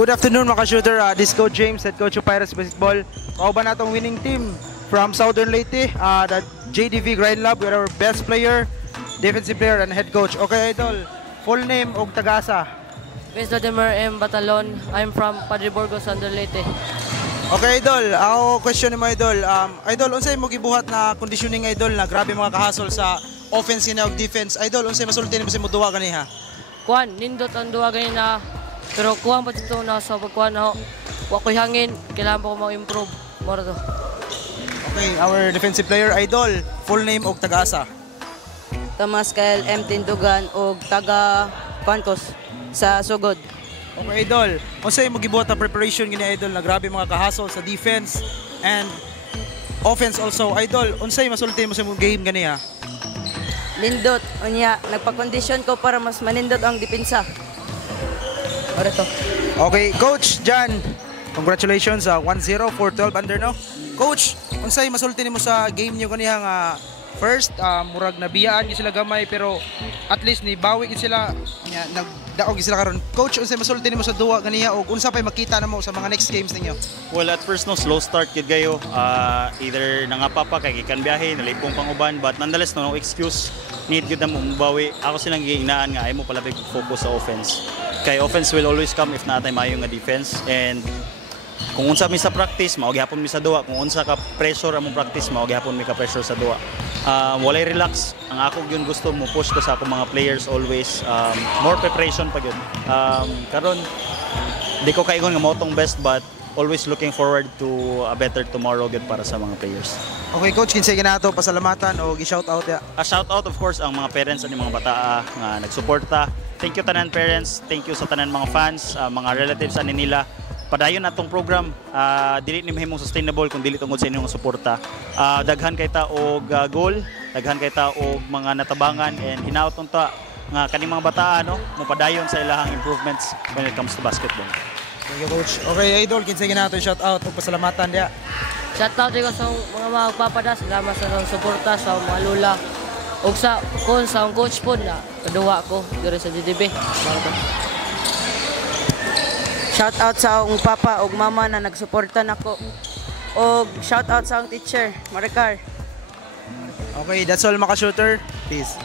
Good afternoon mga shooter. This is Coach James, head coach of Pirates Basketball. Kauban natong winning team from Southern Leyte, the JDV Grind Lab with our best player, defensive player, and head coach. Okay, idol, full name og tagasa. Vince Vladimir M. Batalon. I'm from Padre Burgos, Southern Leyte. Okay, idol, ako question mo idol. Idol, unsay mo gibuhat na conditioning idol na grabe mga kahasol sa offense kina og defense. Idol, unsay masulti nimo sa duwa kaniha? Kuan, nindot ang duwa ganyan na. Pero kuhan pa dito na sa pagkuhan na wakoy hangin. Kailangan pa ko mag-improve. Mora to. Okay, our defensive player idol, full name og tagasa. Tomas Kael M. Tindugan o taga Pancos sa Sugod. Okay, idol. Unsay mo gibuhat na preparation gini idol na grabe mga kahasol sa defense and offense also. Idol, unsay masulti mo sa mong game ganiha? Nindot, unya, nagpa-condition ko para mas manindot ang depensa. Ora to. Okay, Coach Jan, congratulations sa 1-0 for 12 under no. Coach, unsay masulti nimo sa game niyo kaniha nga first, murag nabiyaan gid sila gamay pero at least ni bawi gid sila nya nagdaog gid sila karon. Coach, unsay masulti nimo sa duwa kaniya ug unsa pay makita namo sa mga next games ninyo? Well, at first no slow start gid kayo. Either nangapapa kay gikan biyahe, nalipong panguban, but nonetheless no excuse. Need gid na mo mubawi. Ako silang giingnaan nga ay mo pala big focus sa offense. Kay offense will always come if natay maayo nga defense, and kung unsa mi sa practice mao gihapon mi sa duwa, kung unsa ka pressure among practice mao gihapon mi ka pressure sa duwa. Walay relax. Ang ako yun gusto mo push ko sa akong mga players always. More preparation pa yun. Karon di ko kaigon nga mao tong best, but always looking forward to a better tomorrow good para sa mga players. Okay, Coach, kinsay ginato pasalamatan o gi-shout out ya? A shout out of course ang mga parents and mga bata nga nagsuporta. Thank you tanan parents, thank you sa tanan mga fans, mga relatives ani nila. Padayon atong program, dili ni mahimong sustainable kung dili tungod sa inyong suporta. Daghan kay ta og goal, daghan kay ta og mga natabangan, and hinaot ta nga kaning mga bata no, mopadayon sa ilahang improvements when it comes to basketball. Thank you, Coach. Okay, idol, kinsay ginato shout out o pasalamatan dia? Shoutout ko sa mga magpapada. Salamat sa suporta sa mga lula. O sa coach po na kaduwa ko dito sa DDB. Shout out sa akong papa ug mama na nagsuporta nako. Og shout out sa akong teacher, Maricar. Okay, that's all mga shooter. Peace.